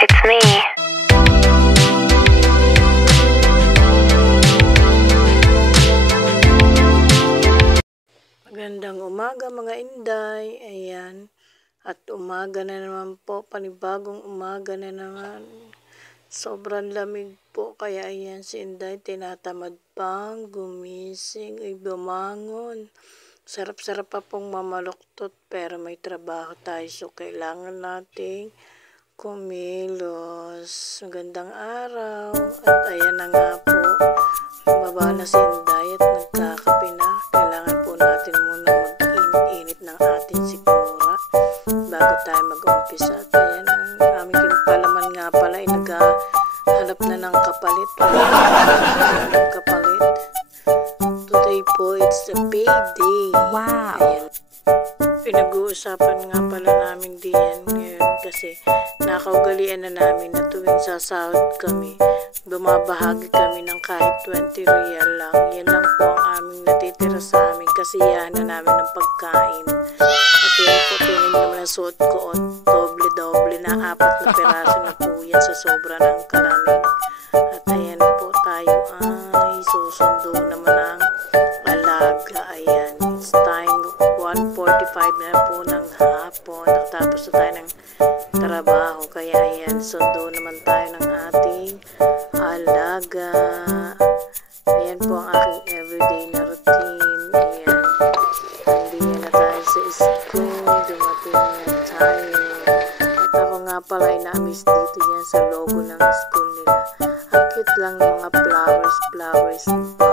It's me. Magandang umaga mga Inday. Ayan. At umaga na naman po. Panibagong umaga na naman. Sobrang lamig po. Kaya ayan si Inday tinatamad pang gumising. Ay bumangon. Sarap-sarap pa pong mamaluktot. Pero may trabaho tayo. So kailangan nating kumilos. Magandang araw. At ayan na nga po. Bumaba na si Inday at nagkakape na. Kailangan po natin muna mag-init ng ating sikmura bago tayo mag-umpisa. At ayan, ang aming kinpalaman nga pala ay naghahanap na ng kapalit. Kapalit. Today po, it's a payday. Wow! Ayan. Pinag-uusapan nga pala namin diyan ngayon kasi nakaugalian na namin na tuwing sasahod kami, bumabahagi kami ng kahit 20 real lang. Yan lang po ang aming natitira sa amin kasiyahan na namin ng pagkain. At yan po, tingin naman ang suot ko o doble-doble na 4 na peraso na po yan sa sobra ng kalamig. At ayan po, tayo ay susundo naman ang alaga. Ayan, it's time 1:45 na po ng hapon. Nakatapos na tayo ng trabaho. Kaya ayan, sundo naman tayo ng ating alaga. Ayan po ang aking everyday na routine. Ayan, nandiyan na tayo sa school. Dumating na tayo. At ako nga pala ay na-miss dito yan sa logo ng school nila. Ang cute lang ng mga flowers pa.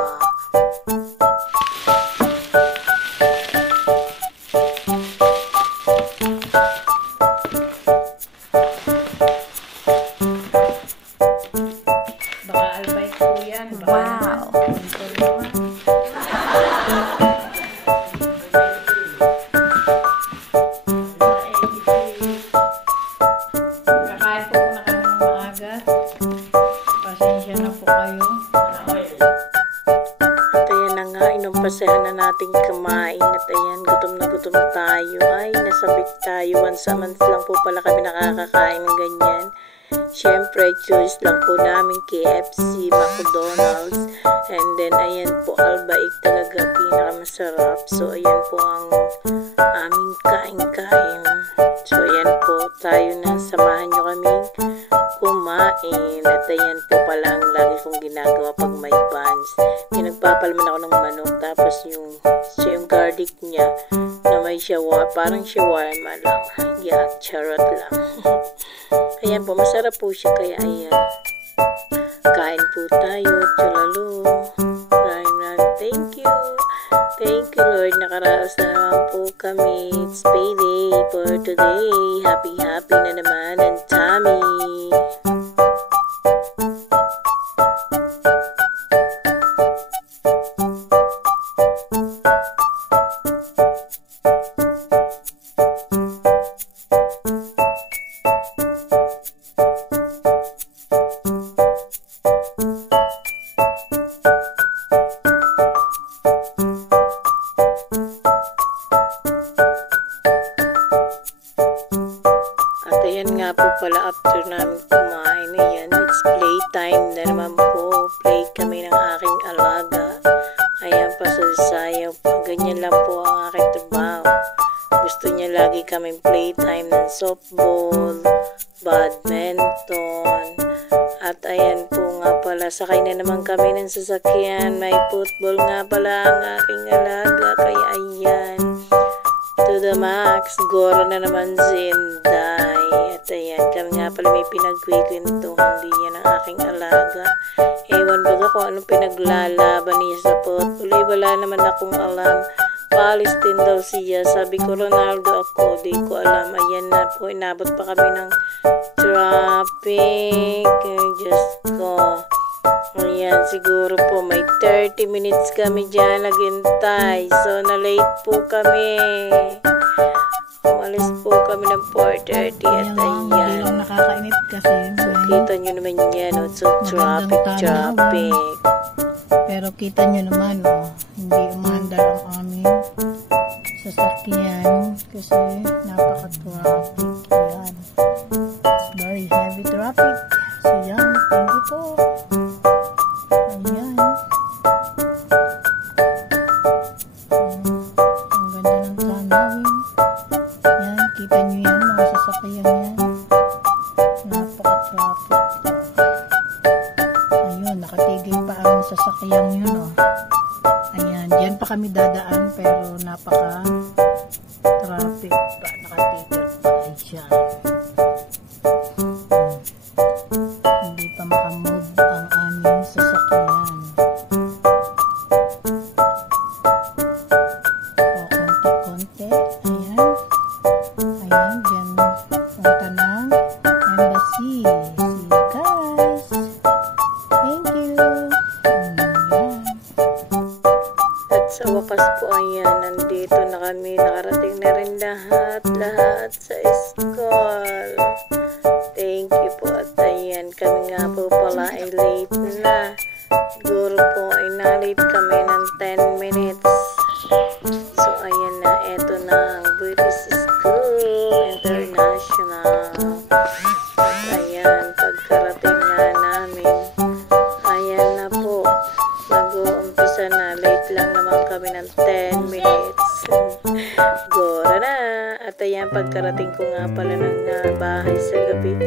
Wow! Kakain po na kami ng maaga. Pasensya na po kayo. At ayan na nga, inumpasahan na natin kumain. At ayan, gutom na gutom tayo. Ay, nasabik tayo. Once a month lang po pala kami nakakakain ng ganyan. Siyempre, choice lang po namin KFC, McDonald's, and then ayan po, Albaik talaga pinakamasarap. So ayan po ang aming kain-kain. So ayan po, tayo na, samahan nyo kaming kumain. At ayan po pala ang lagi kong ginagawa pag may buns. Pinagpapalaman ako ng manok, tapos yung garlic niya na may parang shawarma lang. Yeah, charot lang. Ayan po, masarap po siya, kaya ayan. Kain po tayo, tsulalo. Thank you. Thank you, Lord. Nakaraos na naman po kami. It's payday for today. Happy na naman ang tummy. At ayan nga po pala, after namin kumain, ayan, it's playtime na naman po. Play kami ng aking alaga. Ayan pa, sasayaw pa. Ganyan lang po ang aking trabaho. Gusto niya lagi kaming playtime ng softball, badminton. At ayan po nga pala, sakay na naman kami ng sasakyan. May football nga pala ang aking alaga. Kaya ayan, to the max, goro na naman si Inday. At ayan, kami nga pala may pinagkikwentuhan din yan ang aking alaga. Ewan baga kung anong pinaglalaban niya sa football. Wala naman akong alam. Palestine daw siya. Sabi ko Ronaldo ako, di ko alam. Ayan na po, inabot pa kami ng traffic. Diyos ko. Ayan, siguro po may 30 minutes kami dyan naghintay. So, na-late po kami. Umalis po kami ng 4:30 at ayan. Hindi lang nakakainit kasi. So, kita nyo naman yan. So, traffic. Pero kita nyo naman, hindi umandar ang aming sasakyan kasi napaka-traffic yan. It's very heavy traffic. sasakyan yan. Napaka-traffic pa. Ayun, nakatigil pa ang sasakyan yun, oh. Ayan, dyan pa kami dadaan pero napaka-traffic pa. Nakatigil pa. Ayan. Hindi pa makamove ang aming sasakyan. Konti-konti. Ayan. Ayan, dyan punta ng embassy. See you guys. Thank you. Ayan. At sa wakas po, ayan, nandito na kami. Nakarating na rin lahat sa school. Thank you po. At ayan, kami nga po pala ay late na. Siguro po ay na-late kami ng 10 minutes. So ayan na, eto na ang British School International. At ayan, pagkarating nga namin, ayan na po, nag-uumpisa na. Late lang naman kami ng 10 minutes. Gora na. At ayan, pagkarating ko nga pala ng bahay sa gabi.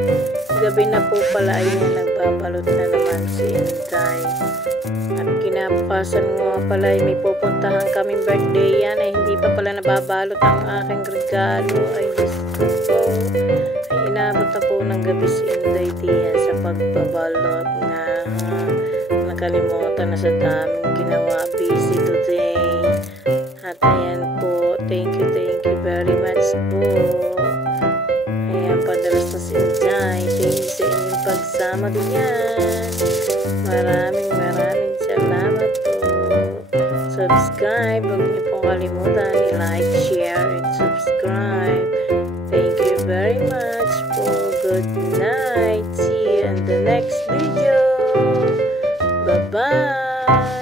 Gabi na po pala, ayan, nagbabalot na naman si Inday. At kinabukasan nga pala, may pupuntahan kaming birthday yan. Ay hindi pa pala nababalot ang aking regalo. Ay gusto ko. Ay inabot na po ng gabi si Inday diyan sa pagbabalot nga. Nakalimutan na sa daming ginawa. Busy today. At ayan po, thank you very much po. Ayan, padalas na si Inday. Thank you sa inyong pagsama diyan. Maraming salamat po. Subscribe, huwag niyo pong kalimutan i-like, share, and subscribe. Thank you very much po. Good night. See you in the next video. Bye-bye.